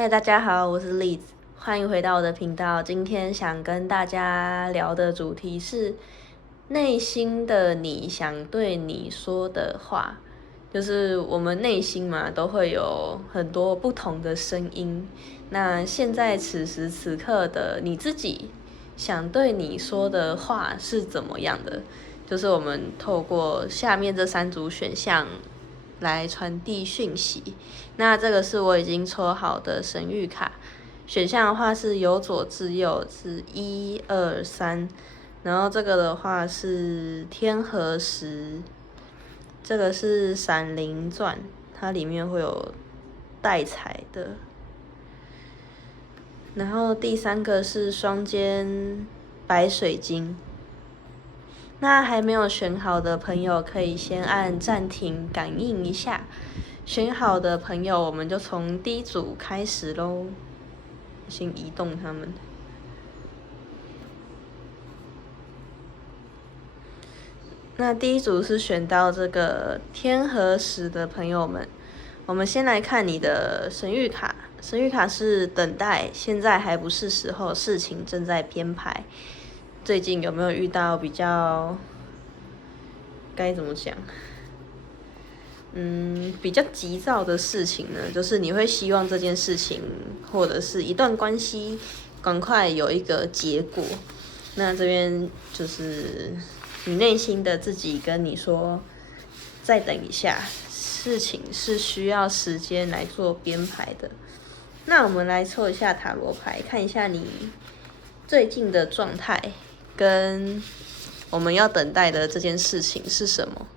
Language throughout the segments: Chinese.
嗨，大家好，我是 Liz，欢迎回到我的频道。今天想跟大家聊的主题是内心的你想对你说的话，就是我们内心嘛，都会有很多不同的声音。那现在此时此刻的你自己想对你说的话是怎么样的？就是我们透过下面这3组选项来传递讯息。那这个是我已经抽好的神谕卡，选项的话是由左至右，是1、2、3，然后这个的话是天河石，这个是闪灵钻，它里面会有带彩的，然后第3个是双尖白水晶。那还没有选好的朋友，可以先按暂停感应一下。选好的朋友，我们就从第一组开始咯。先移动他们。那第一组是选到这个天河石的朋友们，我们先来看你的神谕卡。神谕卡是等待，现在还不是时候，事情正在编排。最近有没有遇到比较该怎么讲？比较急躁的事情呢，就是你会希望这件事情或者是一段关系赶快有一个结果。那这边就是你内心的自己跟你说，再等一下，事情是需要时间来做编排的。那我们来抽一下塔罗牌，看一下你最近的状态跟我们要等待的这件事情是什么。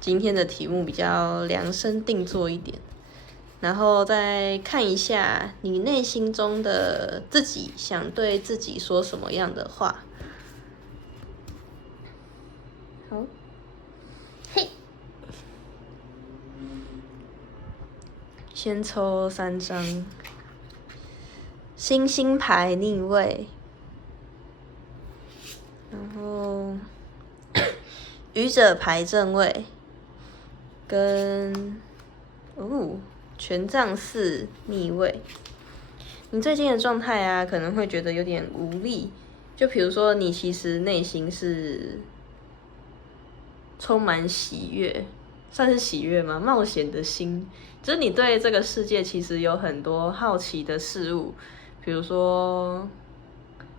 今天的题目比较量身定做一点，然后再看一下你内心中的自己想对自己说什么样的话。好，嘿，先抽3张，星星牌逆位，然后愚者牌正位，跟权杖4逆位。你最近的状态啊，可能会觉得有点无力。就比如说，你其实内心是充满喜悦，算是喜悦吗？冒险的心，就是你对这个世界其实有很多好奇的事物，比如说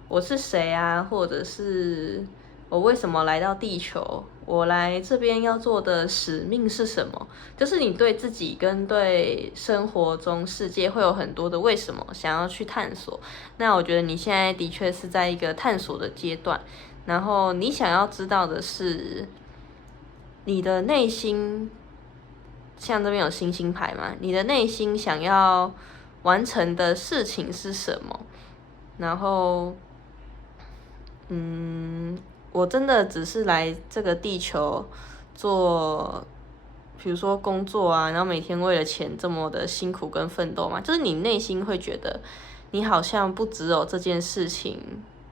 我是谁啊，或者是我为什么来到地球，我来这边要做的使命是什么？就是你对自己跟对生活中世界会有很多的为什么想要去探索。那我觉得你现在的确是在一个探索的阶段，然后你想要知道的是你的内心，像这边有星星牌嘛，你的内心想要完成的事情是什么？然后我真的只是来这个地球做，比如说工作啊，然后每天为了钱这么的辛苦跟奋斗嘛，就是你内心会觉得你好像不只有这件事情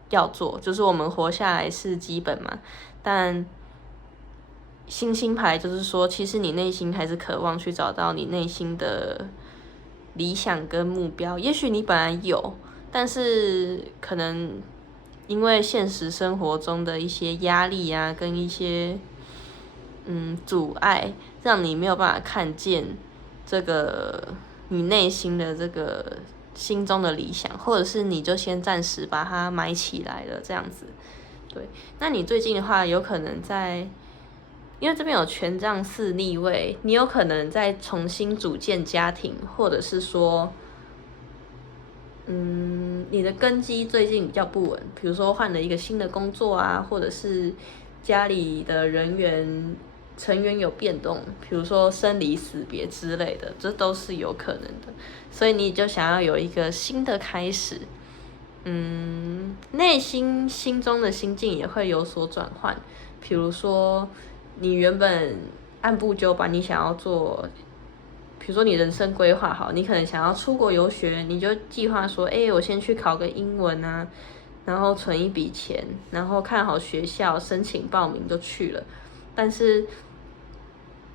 要做，就是我们活下来是基本嘛，但星星牌就是说，其实你内心还是渴望去找到你内心的理想跟目标，也许你本来有，但是可能因为现实生活中的一些压力啊，跟一些阻碍，让你没有办法看见这个你内心的这个心中的理想，或者是你就先暂时把它埋起来了这样子。对，那你最近的话，有可能在，因为这边有权杖4逆位，你有可能在重新组建家庭，或者是说你的根基最近比较不稳，比如说换了一个新的工作啊，或者是家里的成员有变动，比如说生离死别之类的，这都是有可能的。所以你就想要有一个新的开始，内心中的心境也会有所转换。比如说，你原本按部就班，你想要做。比如说你人生规划好，你可能想要出国游学，你就计划说，我先去考个英文啊，然后存一笔钱，然后看好学校，申请报名就去了。但是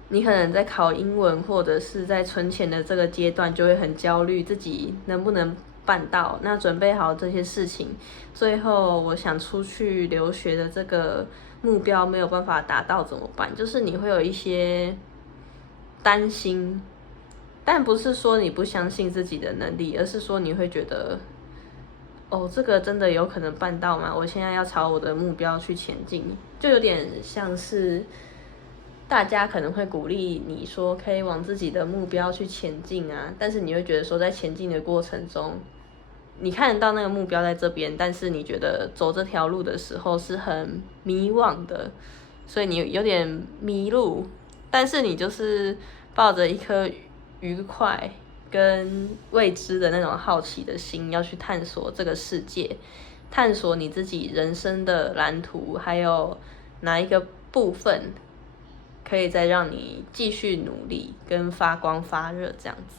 你可能在考英文或者是在存钱的这个阶段，就会很焦虑，自己能不能办到？那准备好这些事情，最后我想出去留学的这个目标没有办法达到怎么办？就是你会有一些担心，但不是说你不相信自己的能力，而是说你会觉得，哦，这个真的有可能办到吗？我现在要朝我的目标去前进，就有点像是。大家可能会鼓励你说可以往自己的目标去前进啊，但是你会觉得说在前进的过程中，你看得到那个目标在这边，但是你觉得走这条路的时候是很迷惘的，所以你有点迷路，但是你就是抱着一颗愉快跟未知的那种好奇的心，要去探索这个世界，探索你自己人生的蓝图，还有哪一个部分。可以再让你继续努力跟发光发热这样子。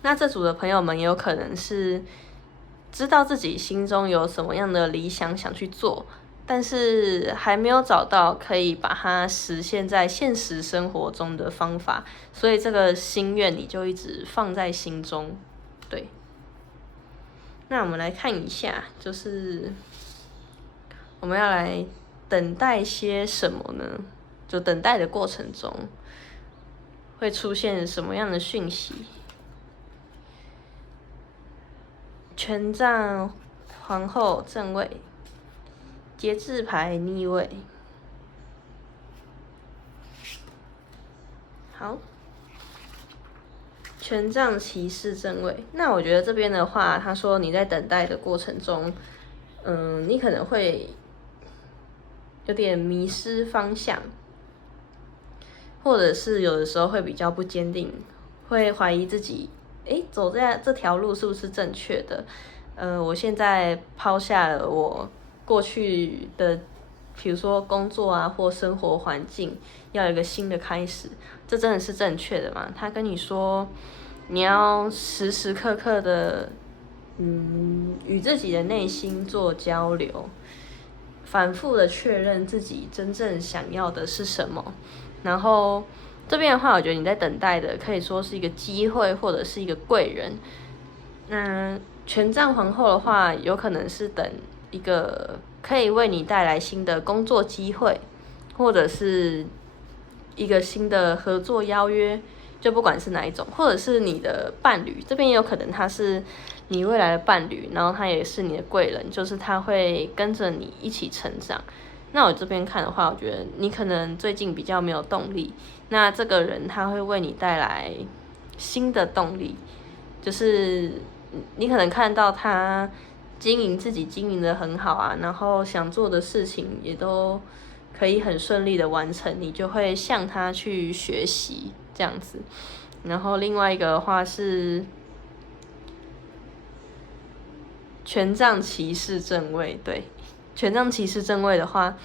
那这组的朋友们也有可能是知道自己心中有什么样的理想想去做，但是还没有找到可以把它实现在现实生活中的方法，所以这个心愿你就一直放在心中。对，那我们来看一下，就是我们要来等待些什么呢？就等待的过程中会出现什么样的讯息？权杖皇后正位，节制牌逆位。好，权杖骑士正位。那我觉得这边的话，他说你在等待的过程中，你可能会有点迷失方向，或者是有的时候会比较不坚定，会怀疑自己，走在这条路是不是正确的？我现在抛下了我过去的，比如说工作啊或生活环境，要有一个新的开始，这真的是正确的吗？他跟你说，你要时时刻刻的，与自己的内心做交流。反复的确认自己真正想要的是什么，然后这边的话，我觉得你在等待的可以说是一个机会或者是一个贵人。那权杖皇后的话，有可能是等一个可以为你带来新的工作机会，或者是一个新的合作邀约，就不管是哪一种，或者是你的伴侣，这边也有可能他是你未来的伴侣，然后他也是你的贵人，就是他会跟着你一起成长。那我这边看的话，我觉得你可能最近比较没有动力，那这个人他会为你带来新的动力，就是你可能看到他经营自己经营的很好啊，然后想做的事情也都可以很顺利的完成，你就会向他去学习这样子。然后另外一个的话是权杖骑士正位，对，权杖骑士正位的话，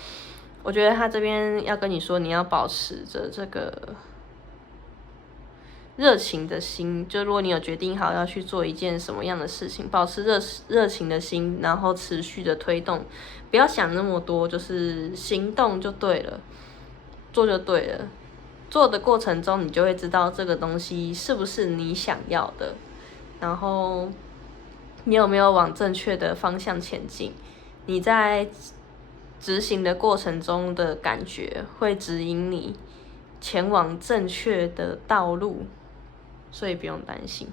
我觉得他这边要跟你说，你要保持着这个热情的心，就如果你有决定好要去做一件什么样的事情，保持热情的心，然后持续的推动，不要想那么多，就是行动就对了，做就对了。做的过程中，你就会知道这个东西是不是你想要的，然后你有没有往正确的方向前进？你在执行的过程中的感觉会指引你前往正确的道路，所以不用担心。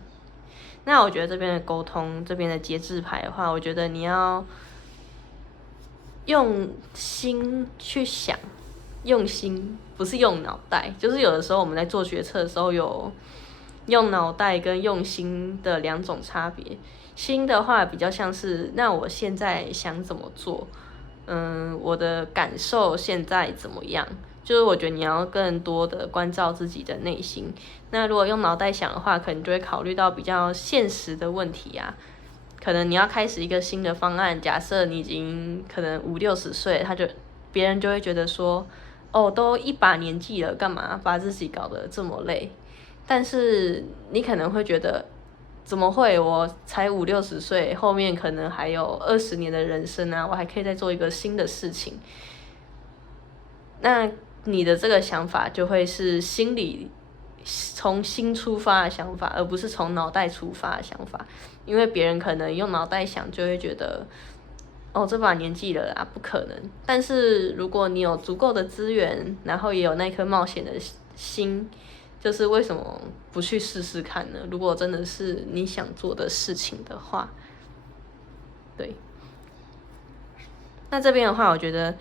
那我觉得这边的沟通，这边的节制牌的话，我觉得你要用心去想，用心不是用脑袋，就是有的时候我们在做决策的时候有用脑袋跟用心的两种差别。心的话比较像是，那我现在想怎么做，我的感受现在怎么样？就是我觉得你要更多的关照自己的内心。那如果用脑袋想的话，可能就会考虑到比较现实的问题啊。可能你要开始一个新的方案，假设你已经可能50、60岁，别人就会觉得说，哦，都一把年纪了，干嘛把自己搞得这么累？但是你可能会觉得，怎么会？我才50、60岁，后面可能还有20年的人生啊，我还可以再做一个新的事情。那你的这个想法就会是心里从心出发的想法，而不是从脑袋出发的想法。因为别人可能用脑袋想，就会觉得，哦，这把年纪了啦，不可能。但是如果你有足够的资源，然后也有那颗冒险的心，就是为什么不去试试看呢？如果真的是你想做的事情的话，对。那这边的话，我觉得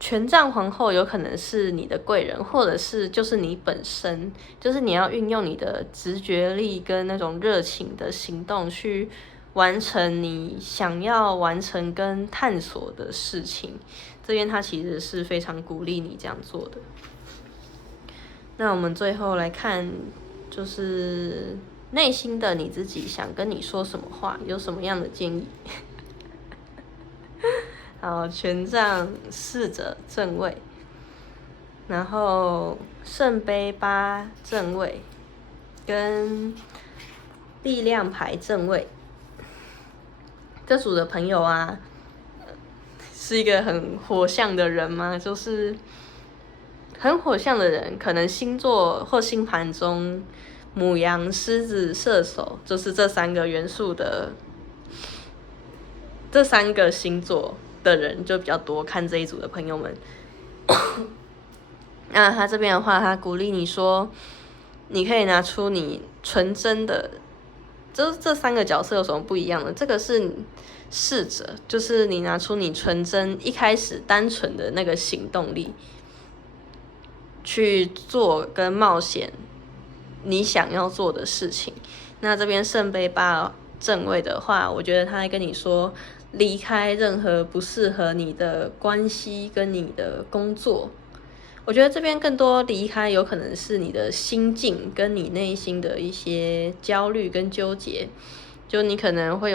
权杖皇后有可能是你的贵人，或者是就是你本身，就是你要运用你的直觉力跟那种热情的行动去完成你想要完成跟探索的事情。这边它其实是非常鼓励你这样做的。那我们最后来看，就是内心的你自己想跟你说什么话，有什么样的建议？好，权杖侍者正位，然后圣杯8正位，跟力量牌正位。这组的朋友啊，是一个很火象的人吗？就是很火象的人，可能星座或星盘中，牡羊、狮子、射手，就是这3个元素的这3个星座的人就比较多。看这一组的朋友们，那他这边的话，他鼓励你说，你可以拿出你纯真的，就是这3个角色有什么不一样呢？这个是侍者，就是你拿出你纯真一开始单纯的那个行动力，去做跟冒险你想要做的事情。那这边圣杯8正位的话，我觉得他会跟你说，离开任何不适合你的关系跟你的工作。我觉得这边更多离开有可能是你的心境跟你内心的一些焦虑跟纠结，就你可能会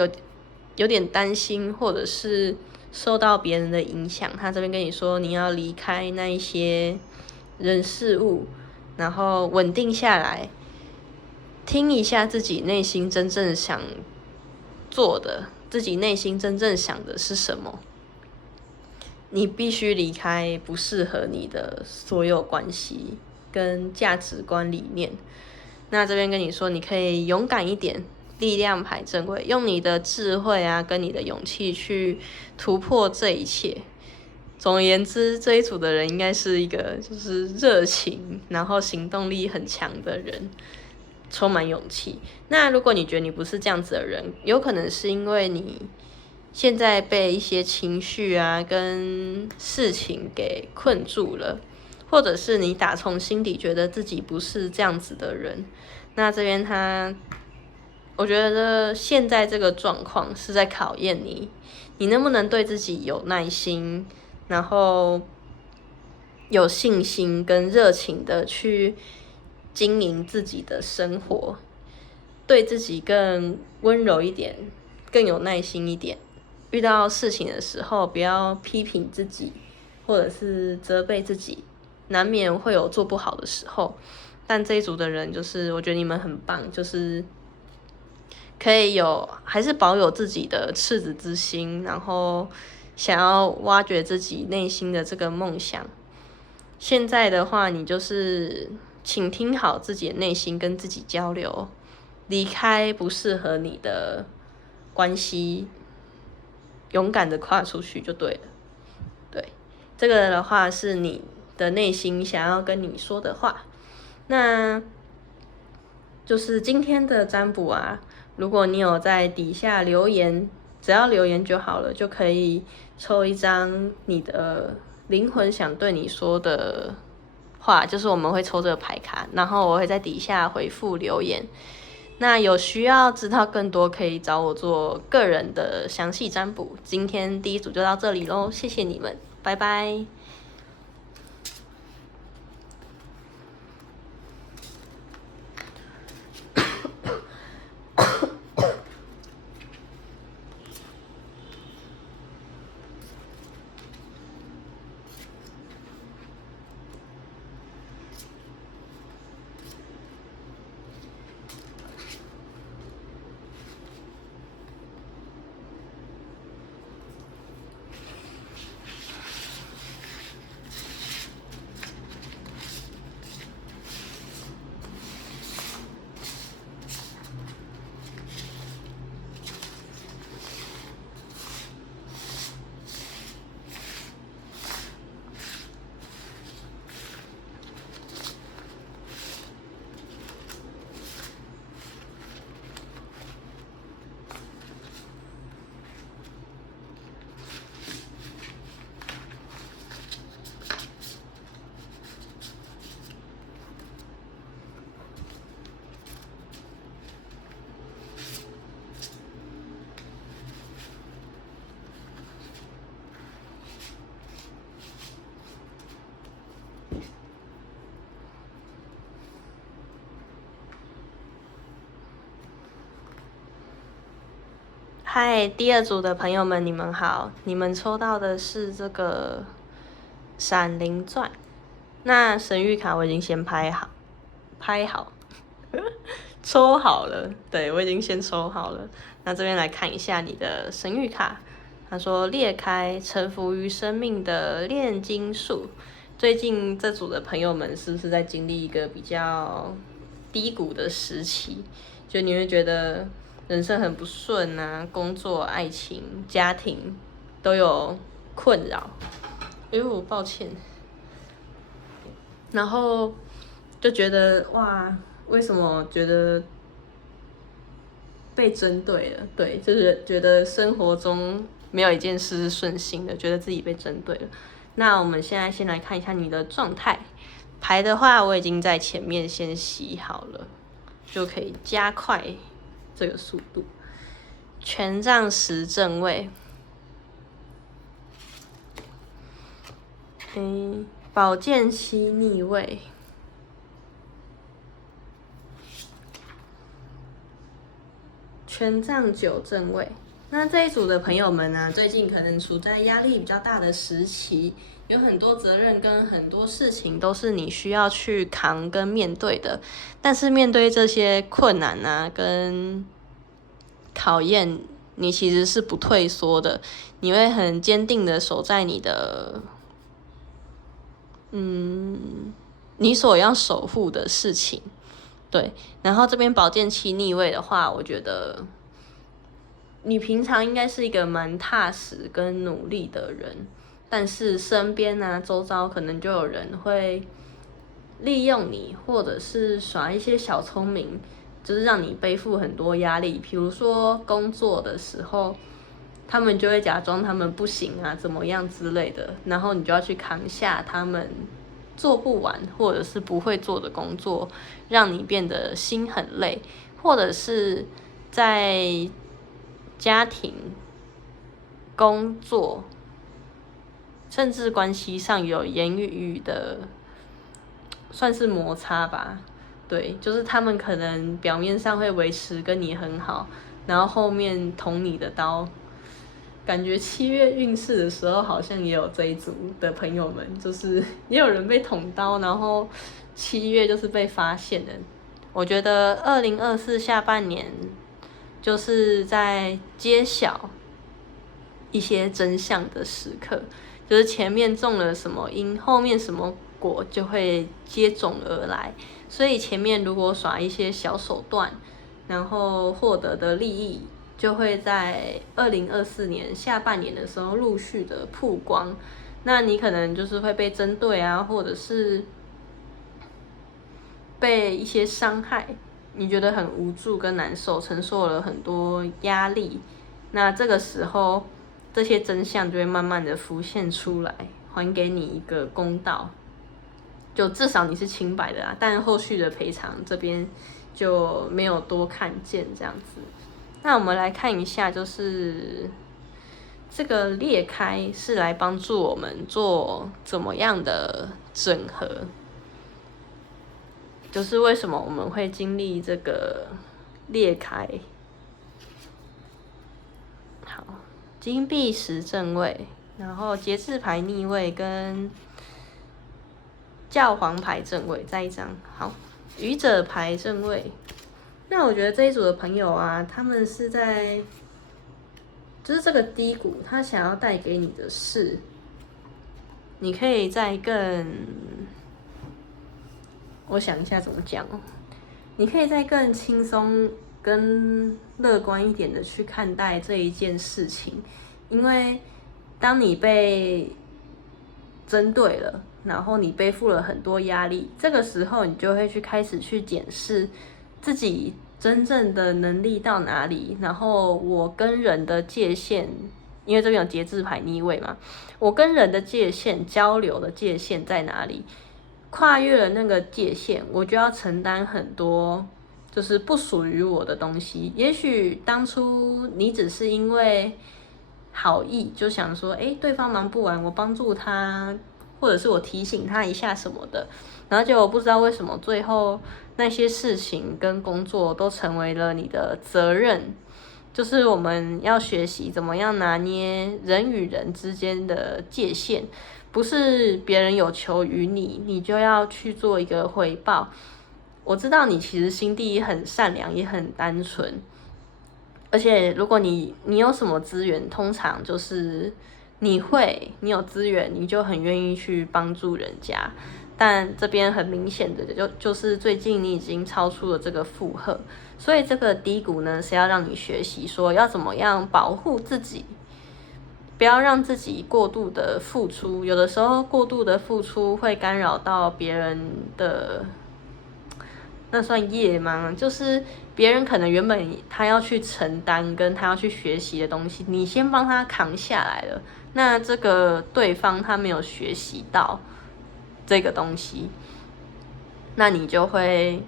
有点担心，或者是受到别人的影响。他这边跟你说，你要离开那一些人事物，然后稳定下来，听一下自己内心真正想做的，自己内心真正想的是什么。你必须离开不适合你的所有关系跟价值观理念。那这边跟你说，你可以勇敢一点，力量牌正位，用你的智慧啊，跟你的勇气去突破这一切。总而言之，这一组的人应该是一个就是热情，然后行动力很强的人，充满勇气。那如果你觉得你不是这样子的人，有可能是因为你现在被一些情绪啊跟事情给困住了，或者是你打从心底觉得自己不是这样子的人。那这边我觉得现在这个状况是在考验你能不能对自己有耐心，然后有信心跟热情的去经营自己的生活，对自己更温柔一点，更有耐心一点。遇到事情的时候，不要批评自己，或者是责备自己，难免会有做不好的时候。但这一组的人，就是我觉得你们很棒，就是可以还是保有自己的赤子之心，然后想要挖掘自己内心的这个梦想。现在的话，你就是请听好自己的内心，跟自己交流，离开不适合你的关系，勇敢的跨出去就对了。对，这个的话是你的内心想要跟你说的话。那就是今天的占卜啊，如果你有在底下留言，只要留言就好了，就可以抽一张你的灵魂想对你说的话，就是我们会抽这个牌卡，然后我会在底下回复留言。那有需要知道更多，可以找我做个人的详细占卜。今天第一组就到这里咯，谢谢你们，拜拜。嗨，第二组的朋友们，你们好！你们抽到的是这个闪灵钻。那神谕卡我已经先拍好，抽好了。对，我已经先抽好了。那这边来看一下你的神谕卡。他说裂开臣服于生命的炼金术。最近这组的朋友们是不是在经历一个比较低谷的时期？就你会觉得人生很不顺啊，工作、爱情、家庭都有困扰。哎呦，抱歉。然后就觉得哇，为什么觉得被针对了？对，就是觉得生活中没有一件事是顺心的，觉得自己被针对了。那我们现在先来看一下你的状态。牌的话，我已经在前面先洗好了，就可以加快这个速度。权杖10正位，宝剑7逆位，权杖9正位。那这一组的朋友们呢，最近可能处在压力比较大的时期，有很多责任跟很多事情都是你需要去扛跟面对的。但是面对这些困难啊跟考验，你其实是不退缩的，你会很坚定的守在你的你所要守护的事情。对，然后这边宝剑7逆位的话，我觉得你平常应该是一个蛮踏实跟努力的人，但是身边啊周遭可能就有人会利用你，或者是耍一些小聪明，就是让你背负很多压力。比如说工作的时候，他们就会假装他们不行啊，怎么样之类的，然后你就要去扛下他们做不完或者是不会做的工作，让你变得心很累，或者是在家庭、工作，甚至关系上有言语的，算是摩擦吧。对，就是他们可能表面上会维持跟你很好，然后后面捅你的刀。感觉7月运势的时候，好像也有这一组的朋友们，就是也有人被捅刀，然后7月就是被发现的。我觉得2024下半年就是在揭晓一些真相的时刻，就是前面种了什么因，后面什么果就会接踵而来。所以前面如果耍一些小手段，然后获得的利益，就会在2024年下半年的时候陆续的曝光。那你可能就是会被针对啊，或者是被一些伤害，你觉得很无助跟难受，承受了很多压力。那这个时候，这些真相就会慢慢的浮现出来，还给你一个公道。就至少你是清白的啦，但后续的赔偿这边就没有多看见这样子。那我们来看一下，就是这个裂开是来帮助我们做怎么样的整合，就是为什么我们会经历这个裂开。好，金币10正位，然后节制牌逆位跟教皇牌正位，再一张。好，愚者牌正位。那我觉得这一组的朋友啊，他们是在，就是这个低谷，他想要带给你的是，你可以再更，我想一下怎么讲哦，你可以再更轻松跟乐观一点的去看待这一件事情，因为当你被针对了，然后你背负了很多压力，这个时候你就会开始去检视自己真正的能力到哪里，然后我跟人的界限，因为这边有节制牌逆位嘛，我跟人的界限、交流的界限在哪里？跨越了那个界限，我就要承担很多就是不属于我的东西。也许当初你只是因为好意，就想说，对方忙不完，我帮助他，或者是我提醒他一下什么的，然后结果不知道为什么最后那些事情跟工作都成为了你的责任，就是我们要学习怎么样拿捏人与人之间的界限，不是别人有求于你，你就要去做一个回报。我知道你其实心地很善良，也很单纯，而且如果你有什么资源，通常就是你有资源，你就很愿意去帮助人家。但这边很明显的就是最近你已经超出了这个负荷，所以这个低谷呢是要让你学习说要怎么样保护自己，不要让自己过度的付出。有的时候过度的付出会干扰到别人的，那算业吗？就是别人可能原本他要去承担跟他要去学习的东西，你先帮他扛下来了，那这个对方他没有学习到这个东西，那你就会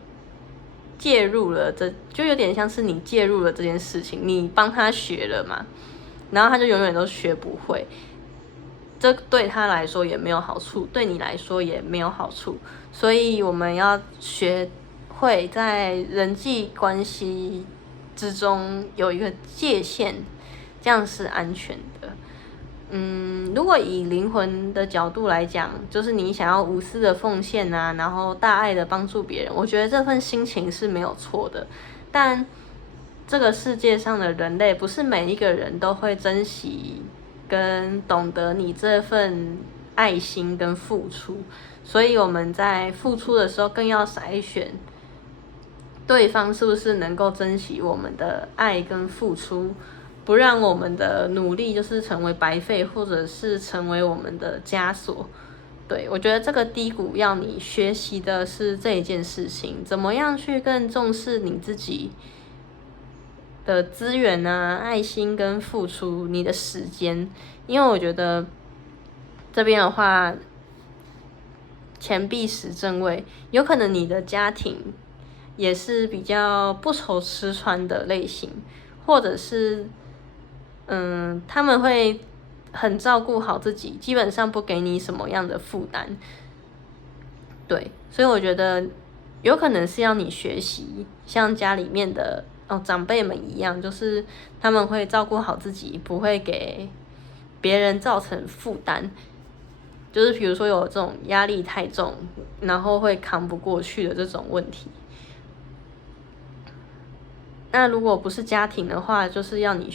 介入了，这就有点像是你介入了这件事情，你帮他学了嘛，然后他就永远都学不会，这对他来说也没有好处，对你来说也没有好处，所以我们要学会在人际关系之中有一个界限，这样是安全的。如果以灵魂的角度来讲，就是你想要无私的奉献啊，然后大爱的帮助别人，我觉得这份心情是没有错的。但这个世界上的人类，不是每一个人都会珍惜跟懂得你这份爱心跟付出，所以我们在付出的时候更要筛选对方是不是能够珍惜我们的爱跟付出，不让我们的努力就是成为白费，或者是成为我们的枷锁。对，我觉得这个低谷要你学习的是这一件事情，怎么样去更重视你自己的资源啊、爱心跟付出，你的时间。因为我觉得这边的话，钱币十正位，有可能你的家庭也是比较不愁吃穿的类型，或者是他们会很照顾好自己，基本上不给你什么样的负担。对，所以我觉得有可能是要你学习，像家里面的长辈们一样，就是他们会照顾好自己，不会给别人造成负担。就是比如说有这种压力太重，然后会扛不过去的这种问题。那如果不是家庭的话，就是要你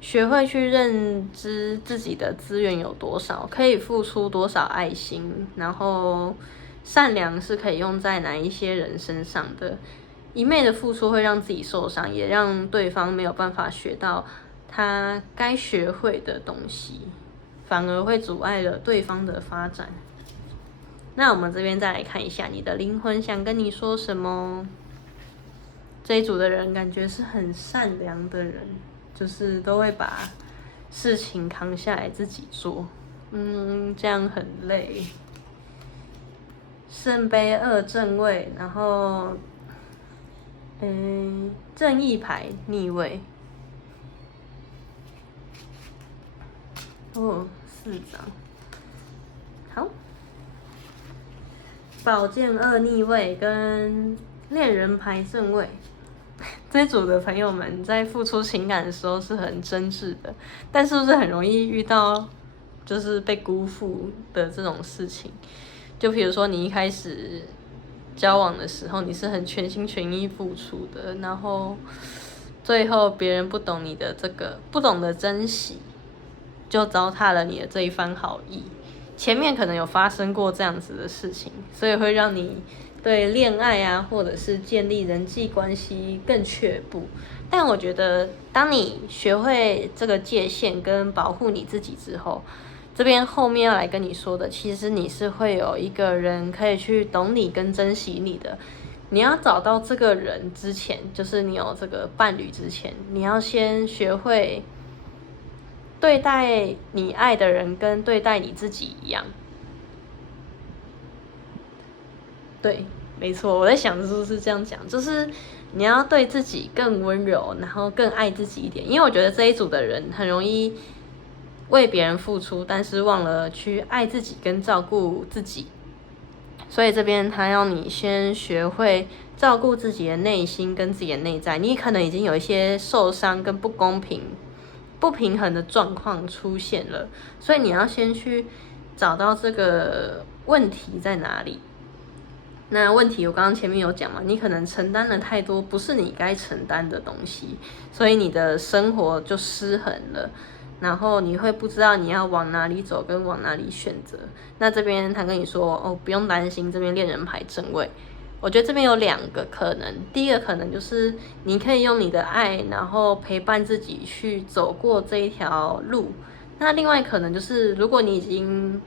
学会去认知自己的资源有多少，可以付出多少爱心，然后善良是可以用在哪一些人身上的。一昧的付出会让自己受伤，也让对方没有办法学到他该学会的东西，反而会阻碍了对方的发展。那我们这边再来看一下你的灵魂想跟你说什么。这一组的人感觉是很善良的人，就是都会把事情扛下来自己做，这样很累。圣杯二正位，然后正义牌逆位，4张，好，宝剑二逆位跟恋人牌正位。这组的朋友们在付出情感的时候是很真挚的，但是不是很容易遇到就是被辜负的这种事情？就比如说你一开始交往的时候，你是很全心全意付出的，然后最后别人不懂你的这个，不懂得珍惜，就糟蹋了你的这一番好意。前面可能有发生过这样子的事情，所以会让你对恋爱啊，或者是建立人际关系更却步。但我觉得，当你学会这个界限跟保护你自己之后，这边后面要来跟你说的，其实你是会有一个人可以去懂你跟珍惜你的。你要找到这个人之前，就是你有这个伴侣之前，你要先学会对待你爱的人跟对待你自己一样。对，没错，我在想是不是这样讲，就是你要对自己更温柔，然后更爱自己一点。因为我觉得这一组的人很容易为别人付出，但是忘了去爱自己跟照顾自己。所以这边他要你先学会照顾自己的内心跟自己的内在，你可能已经有一些受伤跟不公平、不平衡的状况出现了，所以你要先去找到这个问题在哪里。那问题我刚刚前面有讲嘛，你可能承担了太多不是你该承担的东西，所以你的生活就失衡了，然后你会不知道你要往哪里走跟往哪里选择。那这边他跟你说哦，不用担心，这边恋人牌正位，我觉得这边有两个可能，第一个可能就是你可以用你的爱，然后陪伴自己去走过这一条路。那另外可能就是如果你已经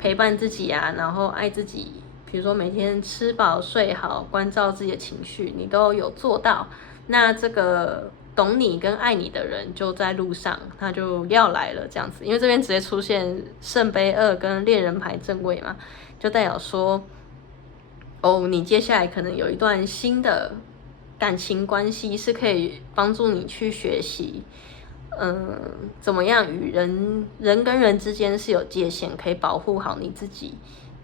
陪伴自己啊，然后爱自己，比如说每天吃饱睡好，关照自己的情绪，你都有做到，那这个懂你跟爱你的人就在路上，他就要来了这样子。因为这边直接出现圣杯2跟恋人牌正位嘛，就代表说哦，你接下来可能有一段新的感情关系是可以帮助你去学习怎么样与人跟人之间是有界限，可以保护好你自己，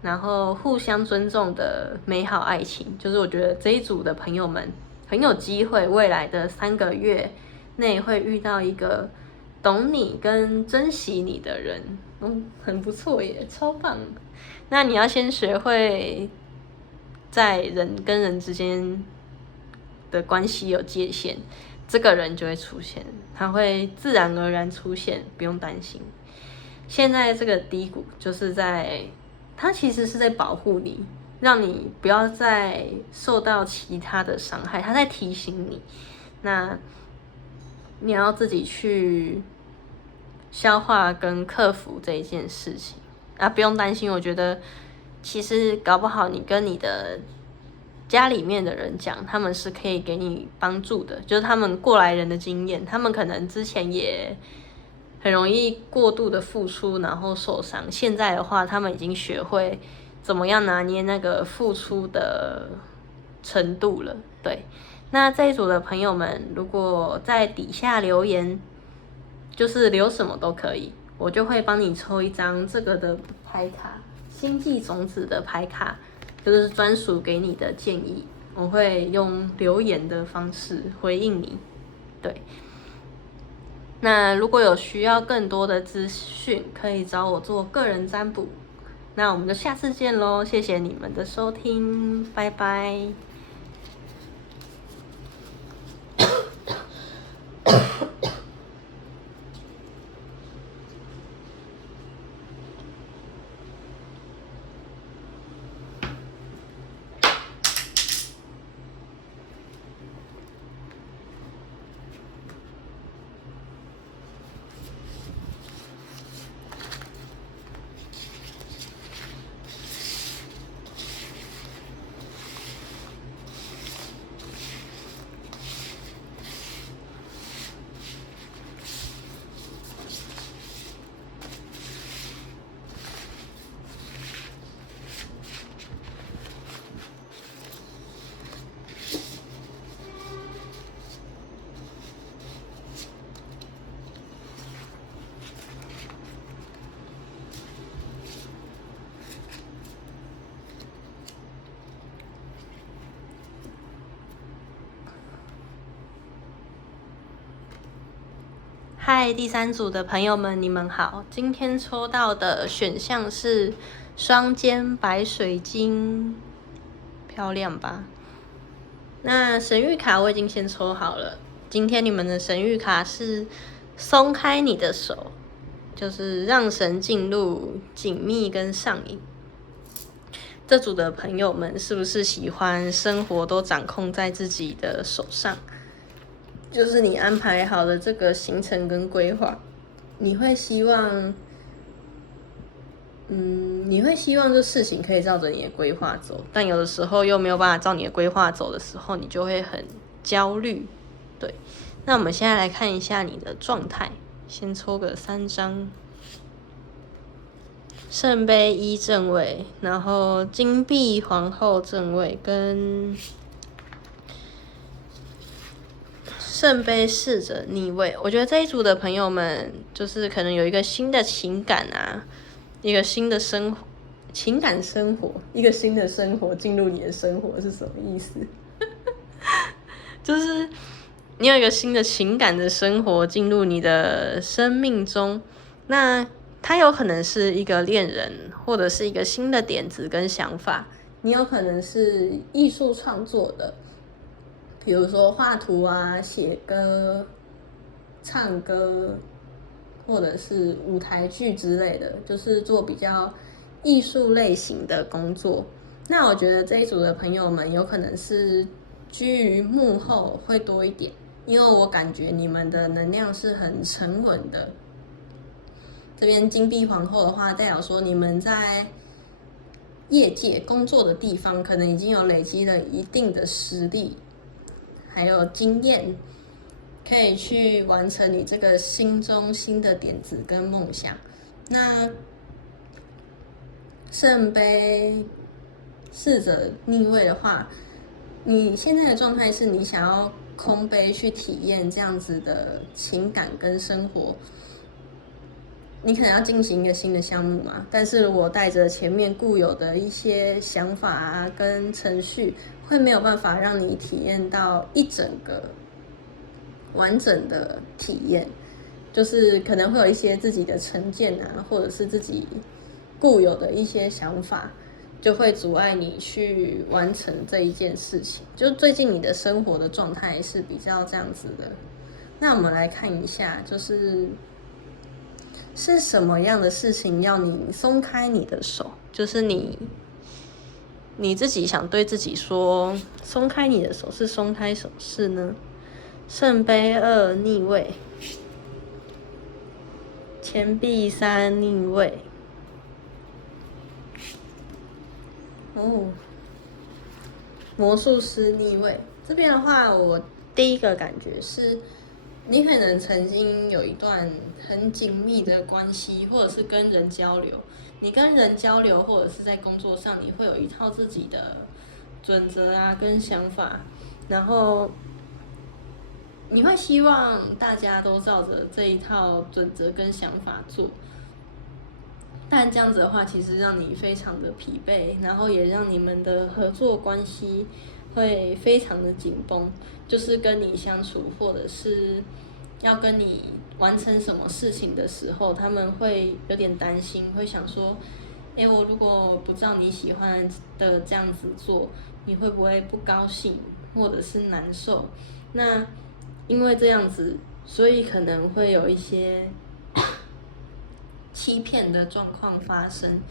然后互相尊重的美好爱情。就是我觉得这一组的朋友们很有机会，未来的3个月内会遇到一个懂你跟珍惜你的人，很不错耶，超棒。那你要先学会在人跟人之间的关系有界限，这个人就会出现，他会自然而然出现，不用担心。现在这个低谷就是他其实是在保护你，让你不要再受到其他的伤害，他在提醒你，那你要自己去消化跟克服这一件事情啊，不用担心。我觉得其实搞不好你跟你的家里面的人讲，他们是可以给你帮助的，就是他们过来人的经验，他们可能之前也很容易过度的付出，然后受伤。现在的话，他们已经学会怎么样拿捏那个付出的程度了。对，那这一组的朋友们，如果在底下留言，就是留什么都可以，我就会帮你抽一张这个的牌卡，星际种子的牌卡。就是专属给你的建议，我会用留言的方式回应你。对，那如果有需要更多的资讯，可以找我做个人占卜。那我们就下次见咯，谢谢你们的收听，拜拜。嗨，第3组的朋友们，你们好。今天抽到的选项是双肩白水晶，漂亮吧？那神谕卡我已经先抽好了。今天你们的神谕卡是松开你的手，就是让神进入紧密跟上瘾。这组的朋友们是不是喜欢生活都掌控在自己的手上？就是你安排好的这个行程跟规划，你会希望这事情可以照着你的规划走，但有的时候又没有办法照你的规划走的时候，你就会很焦虑。对，那我们现在来看一下你的状态，先抽个3张。圣杯1正位，然后金币皇后正位，跟圣杯侍者逆位。我觉得这一组的朋友们，就是可能有一个新的情感啊，一个新的情感生活，一个新的生活进入你的生活是什么意思？就是你有一个新的情感的生活进入你的生命中，那它有可能是一个恋人，或者是一个新的点子跟想法。你有可能是艺术创作的，比如说画图啊、写歌、唱歌，或者是舞台剧之类的，就是做比较艺术类型的工作。那我觉得这一组的朋友们有可能是居于幕后会多一点，因为我感觉你们的能量是很沉稳的。这边金币皇后的话，代表说你们在业界工作的地方，可能已经有累积了一定的实力，还有经验，可以去完成你这个心中新的点子跟梦想。那圣杯侍者逆位的话，你现在的状态是你想要空杯去体验这样子的情感跟生活，你可能要进行一个新的项目嘛，但是我带着前面固有的一些想法啊跟程序，会没有办法让你体验到一整个完整的体验，就是可能会有一些自己的成见啊，或者是自己固有的一些想法，就会阻碍你去完成这一件事情。就最近你的生活的状态是比较这样子的。那我们来看一下，是什么样的事情要你松开你的手？就是你自己想对自己说，松开你的手是松开什么事呢？圣杯2逆位，钱币3逆位，魔术师逆位。这边的话，我第一个感觉是，你可能曾经有一段很紧密的关系，或者是跟人交流。你跟人交流，或者是在工作上，你会有一套自己的准则啊，跟想法，然后你会希望大家都照着这一套准则跟想法做。但这样子的话，其实让你非常的疲惫，然后也让你们的合作关系会非常的紧绷。就是跟你相处，或者是要跟你完成什么事情的时候，他们会有点担心，会想说，我如果不照你喜欢的这样子做，你会不会不高兴，或者是难受？那因为这样子，所以可能会有一些欺骗的状况发生，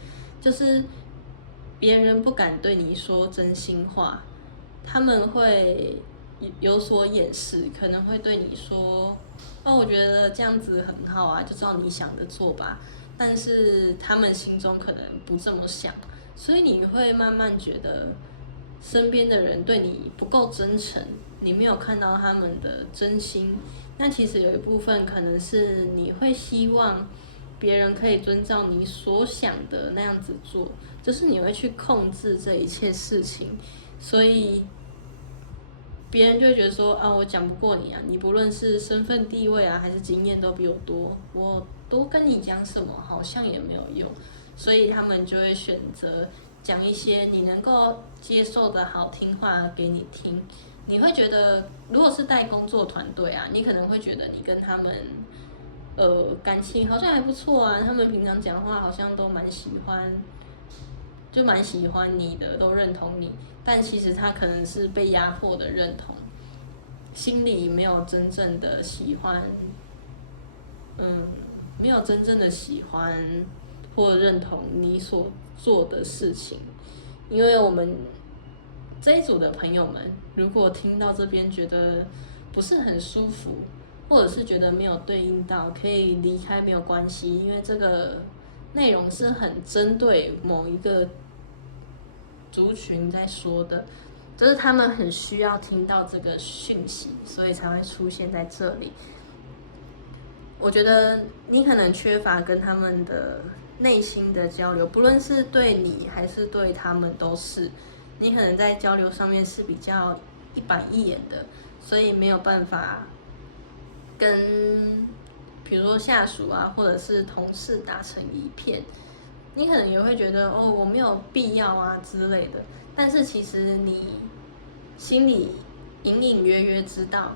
就是别人不敢对你说真心话，他们会有所掩饰，可能会对你说，我觉得这样子很好啊，就照你想的做吧。但是他们心中可能不这么想，所以你会慢慢觉得身边的人对你不够真诚，你没有看到他们的真心。那其实有一部分可能是你会希望别人可以遵照你所想的那样子做，就是你会去控制这一切事情，所以别人就会觉得说，我讲不过你啊，你不论是身份地位啊，还是经验都比我多，我多跟你讲什么好像也没有用，所以他们就会选择讲一些你能够接受的好听话给你听。你会觉得，如果是带工作团队啊，你可能会觉得你跟他们感情好像还不错啊，他们平常讲话好像都蛮喜欢你的，都认同你。但其实他可能是被压迫的认同，心里没有真正的喜欢，没有真正的喜欢或认同你所做的事情。因为我们这一组的朋友们，如果听到这边觉得不是很舒服，或者是觉得没有对应到，可以离开没有关系，因为这个内容是很针对某一个族群在说的，就是他们很需要听到这个讯息，所以才会出现在这里。我觉得你可能缺乏跟他们的内心的交流，不论是对你还是对他们都是，你可能在交流上面是比较一板一眼的，所以没有办法跟比如说下属啊，或者是同事打成一片。你可能也会觉得我没有必要啊之类的，但是其实你心里隐隐约约知道，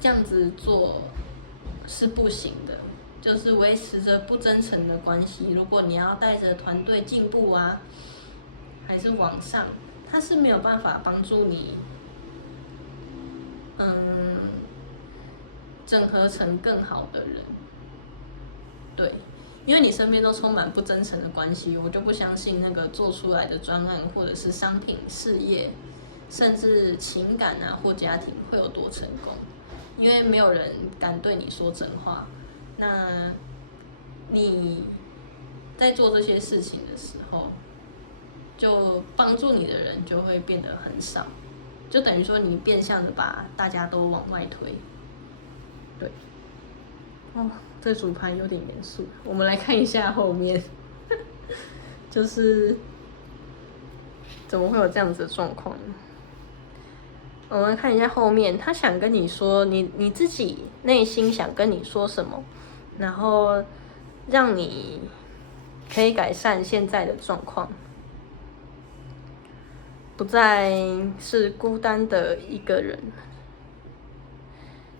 这样子做是不行的，就是维持着不真诚的关系。如果你要带着团队进步啊，还是往上，它是没有办法帮助你，整合成更好的人。对，因为你身边都充满不真诚的关系，我就不相信那个做出来的专案或者是商品、事业，甚至情感啊或家庭会有多成功。因为没有人敢对你说真话，那你在做这些事情的时候，就帮助你的人就会变得很少，就等于说你变相的把大家都往外推。对，这组盘有点严肃，我们来看一下后面，就是怎么会有这样子的状况呢？我们看一下后面，他想跟你说，你自己内心想跟你说什么，然后让你可以改善现在的状况，不再是孤单的一个人。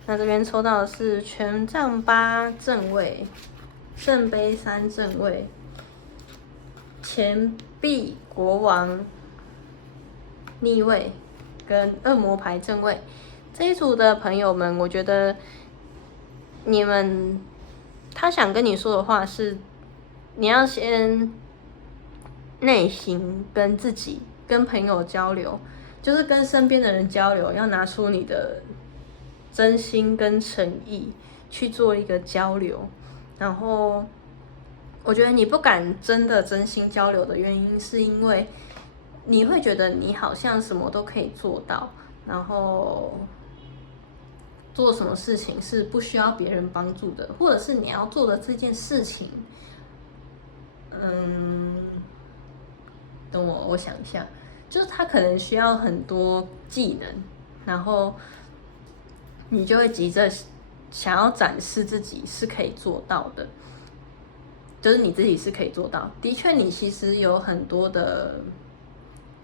那这边抽到的是权杖8正位、圣杯3正位、钱币国王逆位跟恶魔牌正位。这一组的朋友们，我觉得他想跟你说的话是，你要先内心跟自己、跟朋友交流，就是跟身边的人交流，要拿出你的真心跟诚意去做一个交流。然后我觉得你不敢真的真心交流的原因，是因为你会觉得你好像什么都可以做到，然后做什么事情是不需要别人帮助的，或者是你要做的这件事情，等我想一下，就是他可能需要很多技能，然后你就会急着想要展示自己是可以做到的，就是你自己是可以做到。的确，你其实有很多的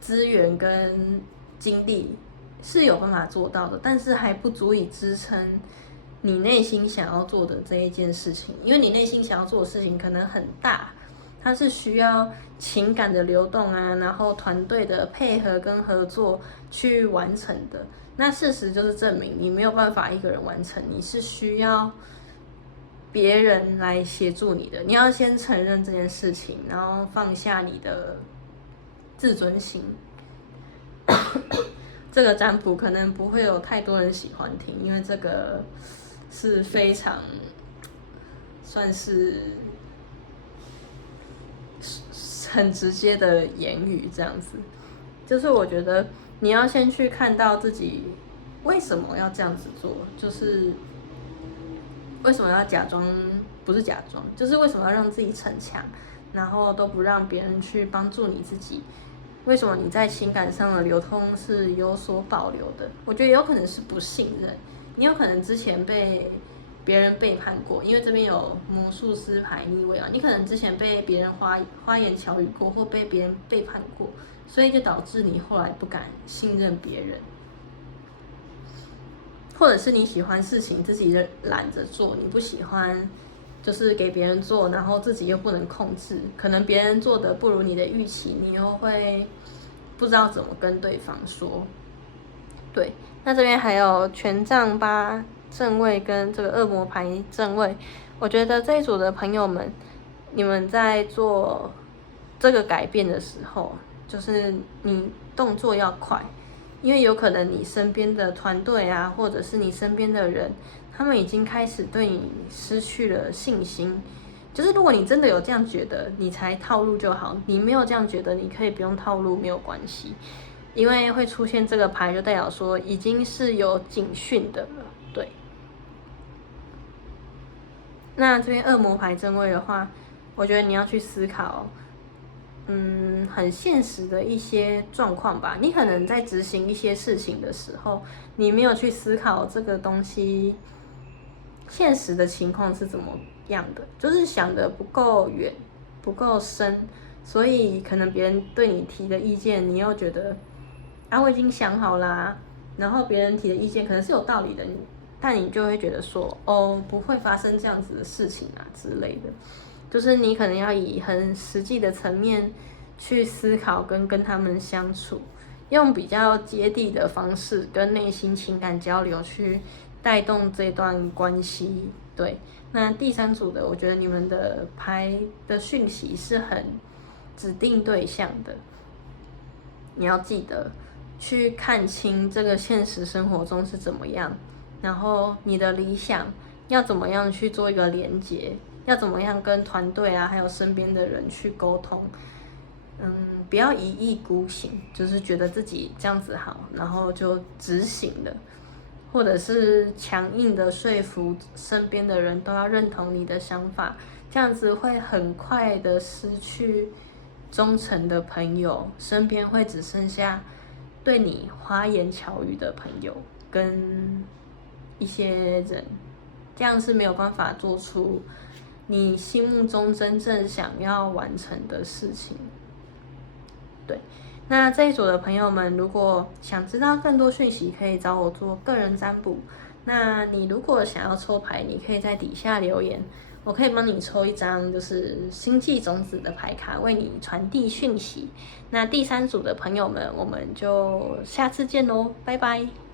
资源跟精力是有办法做到的，但是还不足以支撑你内心想要做的这一件事情，因为你内心想要做的事情可能很大，它是需要情感的流动啊，然后团队的配合跟合作去完成的。那事实就是证明你没有办法一个人完成，你是需要别人来协助你的。你要先承认这件事情，然后放下你的自尊心。这个占卜可能不会有太多人喜欢听，因为这个是非常算是很直接的言语，这样子。就是我觉得你要先去看到自己为什么要这样子做，就是为什么要假装，不是假装，就是为什么要让自己逞强，然后都不让别人去帮助你自己。为什么你在情感上的流通是有所保留的？我觉得有可能是不信任，你有可能之前被别人背叛过，因为这边有魔术师牌逆位啊，你可能之前被别人花言巧语过，或被别人背叛过，所以就导致你后来不敢信任别人，或者是你喜欢事情自己懒着做，你不喜欢就是给别人做，然后自己又不能控制，可能别人做的不如你的预期，你又会不知道怎么跟对方说。对，那这边还有权杖8正位跟这个恶魔牌正位，我觉得这一组的朋友们，你们在做这个改变的时候，就是你动作要快，因为有可能你身边的团队啊，或者是你身边的人，他们已经开始对你失去了信心。就是如果你真的有这样觉得，你才套路就好；你没有这样觉得，你可以不用套路，没有关系。因为会出现这个牌，就代表说已经是有警讯的了。对。那这边恶魔牌正位的话，我觉得你要去思考，很现实的一些状况吧。你可能在执行一些事情的时候，你没有去思考这个东西现实的情况是怎么样的，就是想的不够远，不够深，所以可能别人对你提的意见，你又觉得啊我已经想好啦，然后别人提的意见可能是有道理的，但你就会觉得说哦不会发生这样子的事情啊之类的，就是你可能要以很实际的层面去思考跟他们相处，用比较接地的方式跟内心情感交流去带动这段关系。对，那第三组的，我觉得你们的牌的讯息是很指定对象的，你要记得去看清这个现实生活中是怎么样，然后你的理想要怎么样去做一个连结，要怎么样跟团队啊，还有身边的人去沟通。不要一意孤行，就是觉得自己这样子好，然后就执行了，或者是强硬的说服身边的人都要认同你的想法，这样子会很快的失去忠诚的朋友，身边会只剩下对你花言巧语的朋友跟一些人，这样是没有办法做出你心目中真正想要完成的事情。对，那这一组的朋友们，如果想知道更多讯息，可以找我做个人占卜。那你如果想要抽牌，你可以在底下留言，我可以帮你抽一张就是星际种子的牌卡，为你传递讯息。那第三组的朋友们，我们就下次见喽，拜拜。